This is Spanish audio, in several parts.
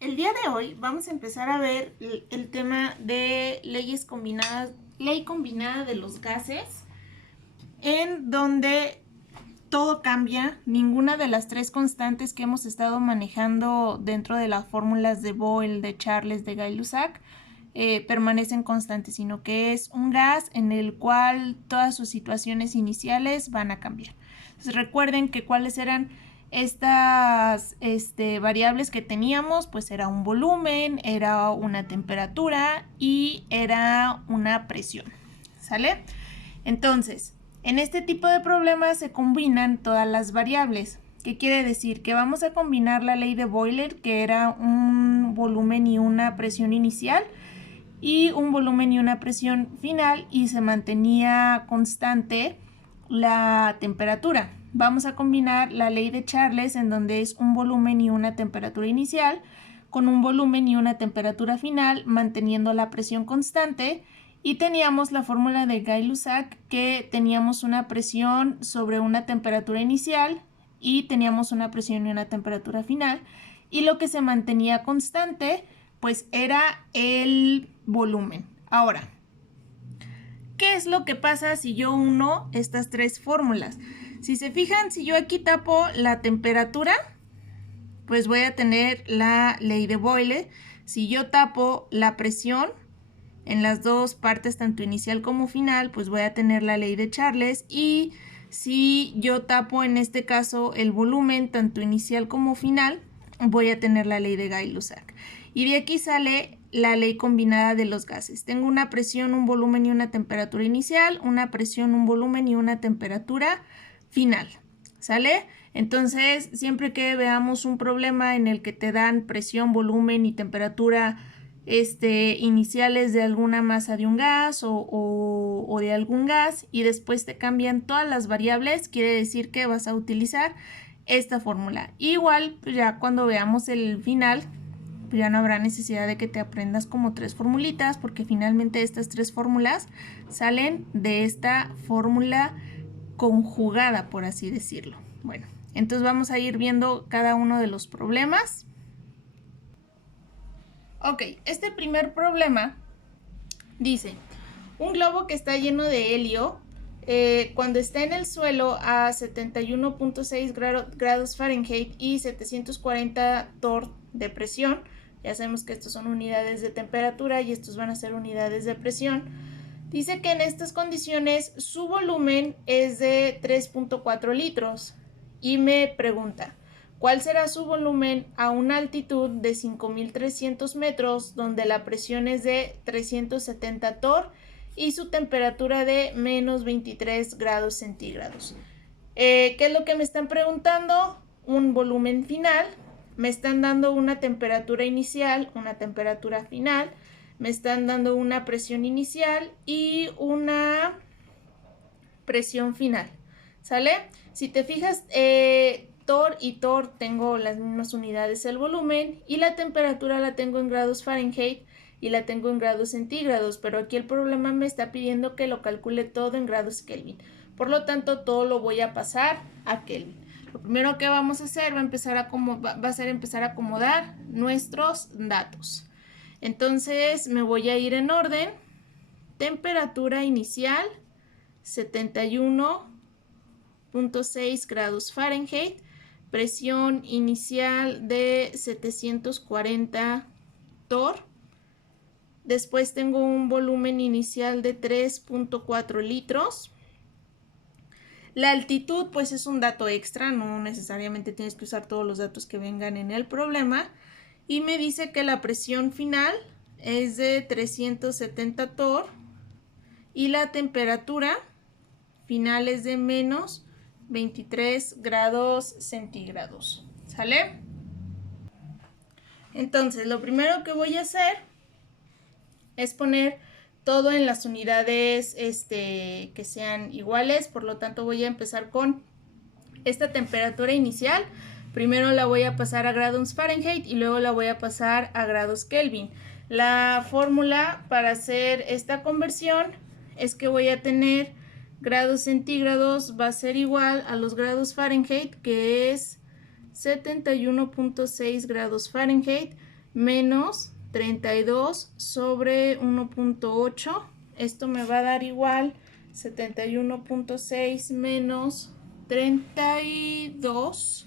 El día de hoy vamos a empezar a ver el tema de leyes combinadas, ley combinada de los gases, en donde todo cambia, ninguna de las tres constantes que hemos estado manejando dentro de las fórmulas de Boyle, de Charles, de Gay-Lussac permanecen constantes, sino que es un gas en el cual todas sus situaciones iniciales van a cambiar. Entonces recuerden que cuáles eran estas variables que teníamos, pues era un volumen, era una temperatura y era una presión. ¿Sale? Entonces, en este tipo de problemas se combinan todas las variables. ¿Qué quiere decir? Que vamos a combinar la ley de Boyle, que era un volumen y una presión inicial, y un volumen y una presión final, y se mantenía constante la temperatura. Vamos a combinar la ley de Charles, en donde es un volumen y una temperatura inicial, con un volumen y una temperatura final, manteniendo la presión constante. Y teníamos la fórmula de Gay-Lussac, que teníamos una presión sobre una temperatura inicial y teníamos una presión y una temperatura final. Y lo que se mantenía constante, pues era el volumen. Ahora, ¿qué es lo que pasa si yo uno estas tres fórmulas? Si se fijan, si yo aquí tapo la temperatura, pues voy a tener la ley de Boyle. Si yo tapo la presión en las dos partes, tanto inicial como final, pues voy a tener la ley de Charles. Y si yo tapo en este caso el volumen, tanto inicial como final, voy a tener la ley de Gay-Lussac. Y de aquí sale la ley combinada de los gases. Tengo una presión, un volumen y una temperatura inicial, una presión, un volumen y una temperatura final. ¿Sale? Entonces, siempre que veamos un problema en el que te dan presión, volumen y temperatura iniciales de alguna masa de un gas o de algún gas, y después te cambian todas las variables, quiere decir que vas a utilizar esta fórmula. Igual, pues ya cuando veamos el final, pues ya no habrá necesidad de que te aprendas como tres formulitas, porque finalmente estas tres fórmulas salen de esta fórmula conjugada, por así decirlo. Bueno, entonces vamos a ir viendo cada uno de los problemas. Ok, este primer problema dice, un globo que está lleno de helio, cuando está en el suelo a 71.6 grados Fahrenheit y 740 torr de presión, ya sabemos que estos son unidades de temperatura y estos van a ser unidades de presión, dice que en estas condiciones su volumen es de 3.4 litros y me pregunta, ¿cuál será su volumen a una altitud de 5.300 metros donde la presión es de 370 torr y su temperatura de menos 23 grados centígrados? ¿Qué es lo que me están preguntando? Un volumen final, me están dando una temperatura inicial, una temperatura final, me están dando una presión inicial y una presión final. ¿Sale? Si te fijas, torr y torr tengo las mismas unidades del volumen y la temperatura la tengo en grados Fahrenheit y la tengo en grados centígrados, pero aquí el problema me está pidiendo que lo calcule todo en grados Kelvin. Por lo tanto, todo lo voy a pasar a Kelvin. Lo primero que vamos a hacer va a ser empezar a acomodar nuestros datos. Entonces me voy a ir en orden. Temperatura inicial 71.6 grados Fahrenheit, presión inicial de 740 torr. Después tengo un volumen inicial de 3.4 litros. La altitud pues es un dato extra, no necesariamente tienes que usar todos los datos que vengan en el problema. Y me dice que la presión final es de 370 torr y la temperatura final es de menos 23 grados centígrados. ¿Sale? Entonces, lo primero que voy a hacer es poner todo en las unidades que sean iguales. Por lo tanto, voy a empezar con esta temperatura inicial. Primero la voy a pasar a grados Fahrenheit y luego la voy a pasar a grados Kelvin. La fórmula para hacer esta conversión es que voy a tener grados centígrados va a ser igual a los grados Fahrenheit, que es 71.6 grados Fahrenheit, menos 32 sobre 1.8. Esto me va a dar igual 71.6 menos 32.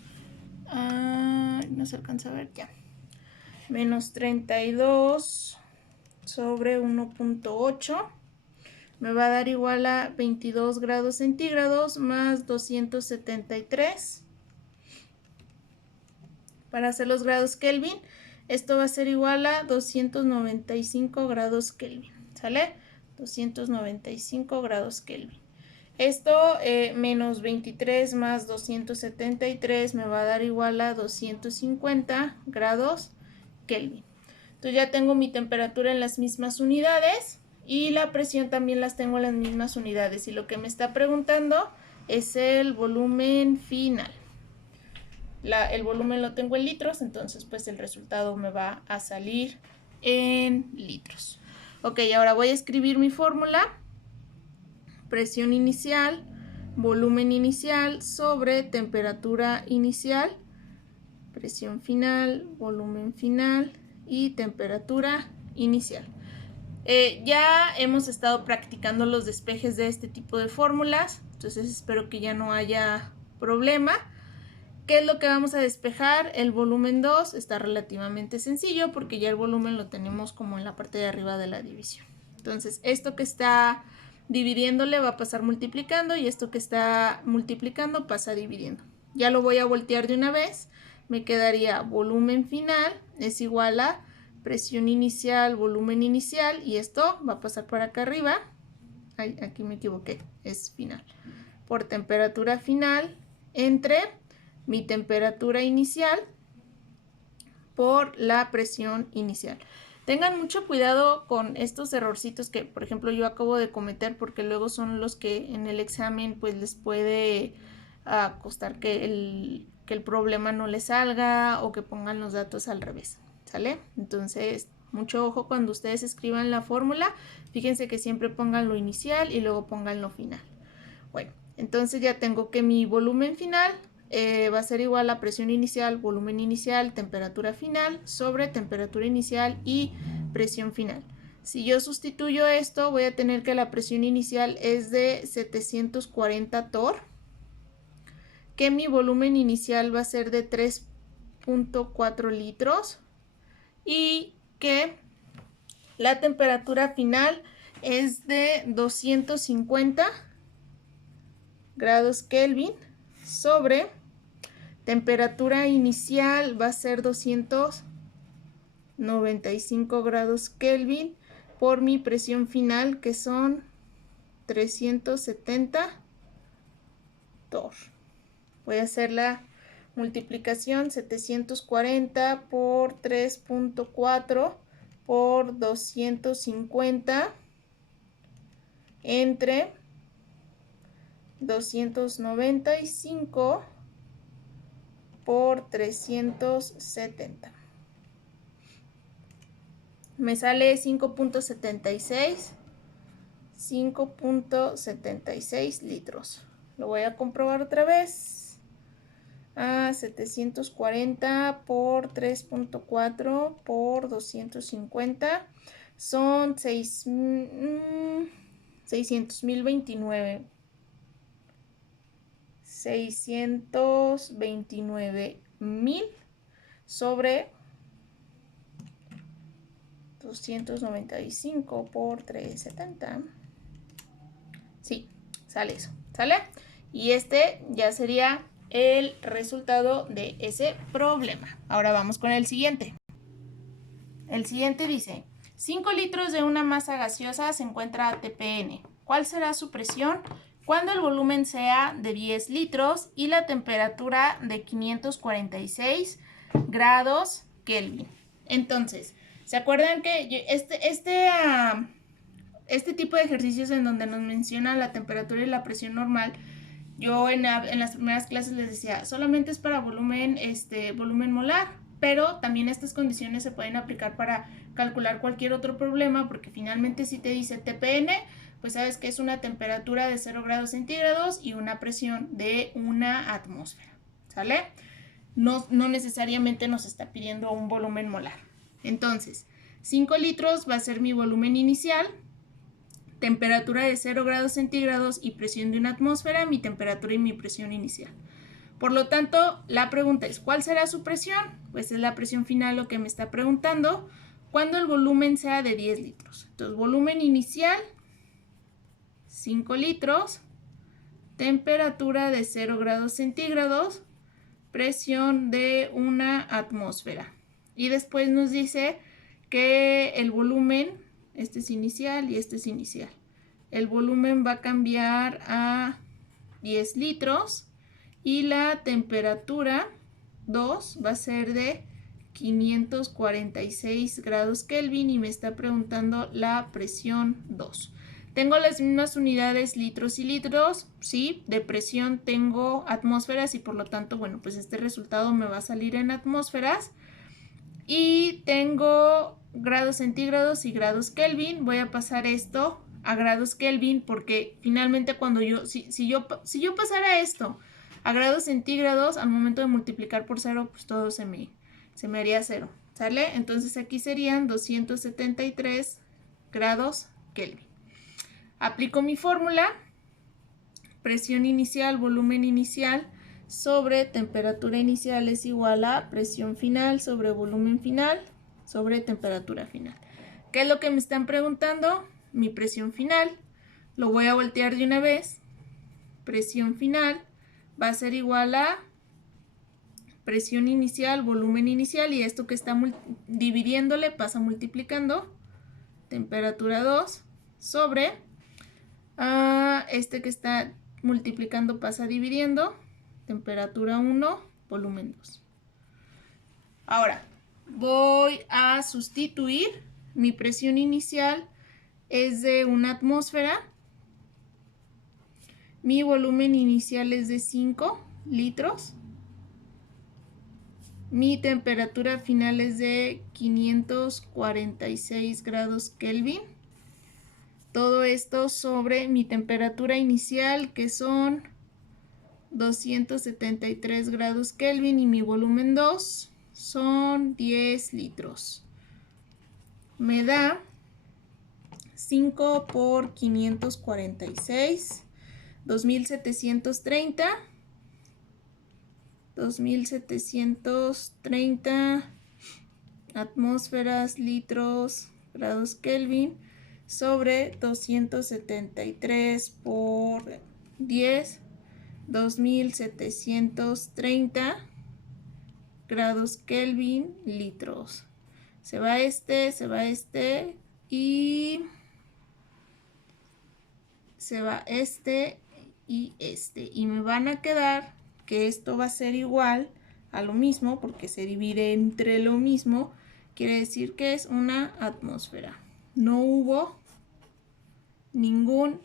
No se alcanza a ver ya. Menos 32 sobre 1.8 me va a dar igual a 22 grados centígrados más 273. Para hacer los grados Kelvin, esto va a ser igual a 295 grados Kelvin. ¿Sale? 295 grados Kelvin. Esto menos 23 más 273 me va a dar igual a 250 grados Kelvin. Entonces ya tengo mi temperatura en las mismas unidades y la presión también las tengo en las mismas unidades. Y lo que me está preguntando es el volumen final. El volumen lo tengo en litros, entonces pues el resultado me va a salir en litros. Ok, ahora voy a escribir mi fórmula. Presión inicial, volumen inicial sobre temperatura inicial, presión final, volumen final y temperatura inicial. Ya hemos estado practicando los despejes de este tipo de fórmulas, entonces espero que ya no haya problema. ¿Qué es lo que vamos a despejar? El volumen 2 está relativamente sencillo porque ya el volumen lo tenemos como en la parte de arriba de la división. Entonces, esto que está dividiéndole va a pasar multiplicando y esto que está multiplicando pasa dividiendo. Ya lo voy a voltear de una vez. Me quedaría volumen final es igual a presión inicial, volumen inicial y esto va a pasar para acá arriba. Ay, aquí me equivoqué, es final. Por temperatura final entre mi temperatura inicial por la presión inicial. Tengan mucho cuidado con estos errorcitos que, por ejemplo, yo acabo de cometer porque luego son los que en el examen pues les puede costar que el problema no les salga o que pongan los datos al revés, ¿sale? Entonces, mucho ojo cuando ustedes escriban la fórmula. Fíjense que siempre pongan lo inicial y luego pongan lo final. Bueno, entonces ya tengo que mi volumen final va a ser igual a presión inicial, volumen inicial, temperatura final sobre temperatura inicial y presión final. Si yo sustituyo esto, voy a tener que la presión inicial es de 740 torr, que mi volumen inicial va a ser de 3.4 litros y que la temperatura final es de 250 grados Kelvin sobre temperatura inicial va a ser 295 grados Kelvin por mi presión final que son 370 torr. Voy a hacer la multiplicación 740 por 3.4 por 250 entre 295 por 370. Me sale 5.76 litros. Lo voy a comprobar otra vez. 740 por 3.4 por 250 son 629 629,000 sobre 295 por 370. Sí, sale eso, ¿sale? Y este ya sería el resultado de ese problema. Ahora vamos con el siguiente. El siguiente dice, 5 litros de una masa gaseosa se encuentra a TPN. ¿Cuál será su presión cuando el volumen sea de 10 litros y la temperatura de 546 grados Kelvin? Entonces, ¿se acuerdan que este tipo de ejercicios en donde nos menciona la temperatura y la presión normal, yo en las primeras clases les decía, solamente es para volumen molar, pero también estas condiciones se pueden aplicar para calcular cualquier otro problema, porque finalmente si te dice TPN, pues sabes que es una temperatura de 0 grados centígrados y una presión de una atmósfera, ¿sale? No necesariamente nos está pidiendo un volumen molar. Entonces, 5 litros va a ser mi volumen inicial, temperatura de 0 grados centígrados y presión de una atmósfera, mi temperatura y mi presión inicial. Por lo tanto, la pregunta es, ¿cuál será su presión? Pues es la presión final lo que me está preguntando cuando el volumen sea de 10 litros. Entonces, volumen inicial, 5 litros, temperatura de 0 grados centígrados, presión de una atmósfera. Y después nos dice que el volumen, este es inicial y este es inicial. El volumen va a cambiar a 10 litros y la temperatura 2 va a ser de 546 grados Kelvin y me está preguntando la presión 2. ¿Tengo las mismas unidades litros y litros? Sí, de presión tengo atmósferas y por lo tanto, bueno, pues este resultado me va a salir en atmósferas. Y tengo grados centígrados y grados Kelvin. Voy a pasar esto a grados Kelvin porque finalmente cuando si yo pasara esto a grados centígrados, al momento de multiplicar por 0, pues todo se me haría 0, ¿sale? Entonces aquí serían 273 grados Kelvin. Aplico mi fórmula, presión inicial, volumen inicial sobre temperatura inicial es igual a presión final sobre volumen final sobre temperatura final. ¿Qué es lo que me están preguntando? Mi presión final. Lo voy a voltear de una vez. Presión final va a ser igual a presión inicial, volumen inicial, y esto que está dividiéndole pasa multiplicando. Temperatura 2 sobre este que está multiplicando pasa dividiendo. Temperatura 1, volumen 2. Ahora, voy a sustituir. Mi presión inicial es de una atmósfera. Mi volumen inicial es de 5 litros. Mi temperatura final es de 546 grados Kelvin. Todo esto sobre mi temperatura inicial, que son 273 grados Kelvin, y mi volumen 2 son 10 litros. Me da 5 por 546, 2730. 2730 atmósferas, litros, grados Kelvin sobre 273 por 10, 2730 grados Kelvin, litros. Se va este y se va este y este. Y me van a quedar que esto va a ser igual a lo mismo porque se divide entre lo mismo. Quiere decir que es una atmósfera. No hubo ningún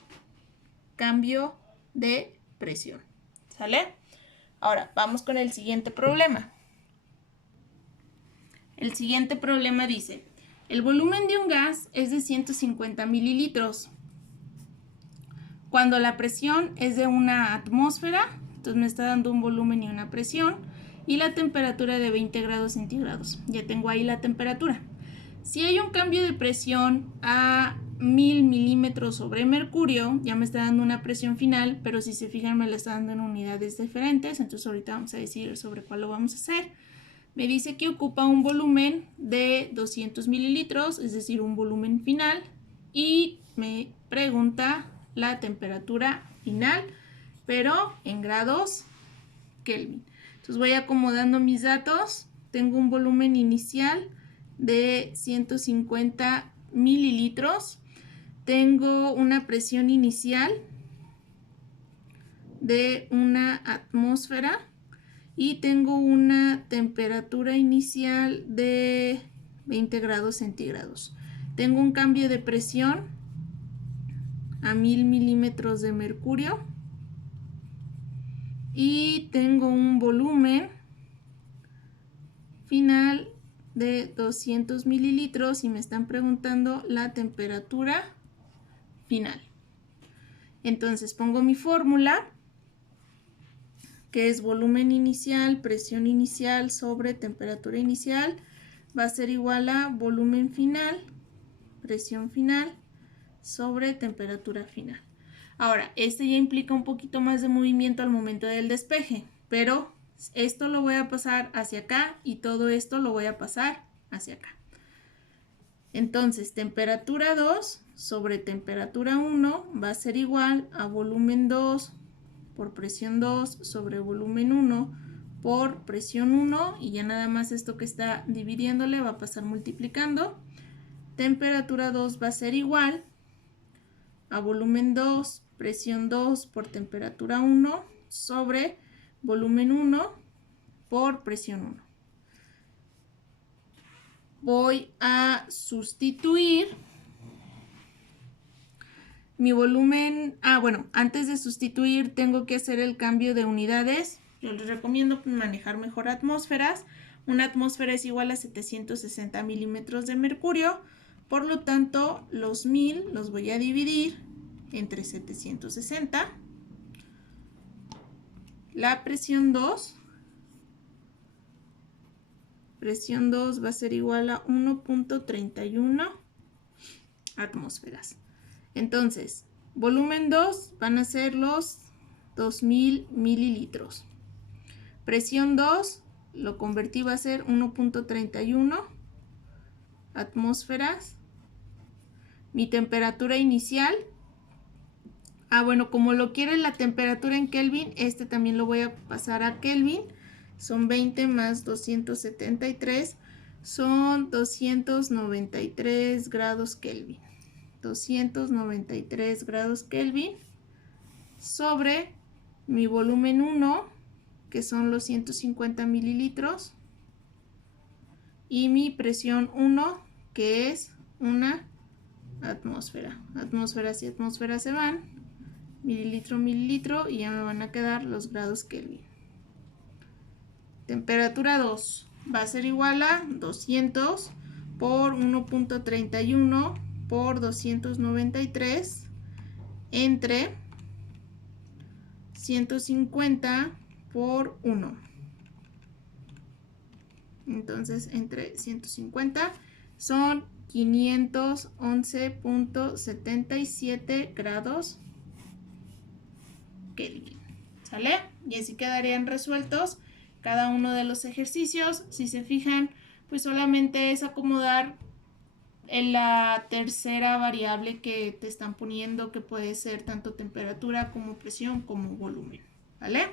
cambio de presión. ¿Sale? Ahora, vamos con el siguiente problema. El siguiente problema dice, el volumen de un gas es de 150 mililitros. Cuando la presión es de una atmósfera, entonces me está dando un volumen y una presión, y la temperatura de 20 grados centígrados. Ya tengo ahí la temperatura. Si hay un cambio de presión a 1000 milímetros sobre mercurio, ya me está dando una presión final, pero si se fijan me la está dando en unidades diferentes, entonces ahorita vamos a decir sobre cuál lo vamos a hacer. Me dice que ocupa un volumen de 200 mililitros, es decir, un volumen final, y me pregunta la temperatura final, pero en grados Kelvin. Entonces voy acomodando mis datos. Tengo un volumen inicial de 150 mililitros. Tengo una presión inicial de una atmósfera y tengo una temperatura inicial de 20 grados centígrados. Tengo un cambio de presión a 1000 milímetros de mercurio y tengo un volumen final de 200 mililitros y me están preguntando la temperatura final. Entonces pongo mi fórmula, que es volumen inicial, presión inicial sobre temperatura inicial. va a ser igual a volumen final, presión final, sobre temperatura final. Ahora, este ya implica un poquito más de movimiento al momento del despeje, pero esto lo voy a pasar hacia acá y todo esto lo voy a pasar hacia acá. Entonces, temperatura 2 sobre temperatura 1 va a ser igual a volumen 2 por presión 2 sobre volumen 1 por presión 1, y ya nada más esto que está dividiéndole va a pasar multiplicando. Temperatura 2 va a ser igual a volumen 2, presión 2 por temperatura 1 sobre volumen 1 por presión 1. Voy a sustituir mi volumen. Bueno, antes de sustituir tengo que hacer el cambio de unidades. Yo les recomiendo manejar mejor atmósferas. Una atmósfera es igual a 760 milímetros de mercurio. Por lo tanto, los 1000 los voy a dividir entre 760. La presión 2 va a ser igual a 1.31 atmósferas. Entonces, volumen 2 van a ser los 2000 mililitros. Presión 2 lo convertí, va a ser 1.31 atmósferas. Mi temperatura inicial, bueno, como lo quiere la temperatura en Kelvin, este también lo voy a pasar a Kelvin. Son 20 más 273, son 293 grados Kelvin. 293 grados Kelvin sobre mi volumen 1, que son los 150 mililitros, y mi presión 1, que es una atmósfera. Atmósferas y atmósferas se van, mililitro, mililitro, y ya me van a quedar los grados Kelvin. Temperatura 2 va a ser igual a 200 por 1.31 por 293 entre 150 por 1. Entonces, entre 150 son 511.77 grados Kelvin. ¿Sale? Y así quedarían resueltos cada uno de los ejercicios. Si se fijan, pues solamente es acomodar en la tercera variable que te están poniendo, que puede ser tanto temperatura como presión como volumen. ¿Vale?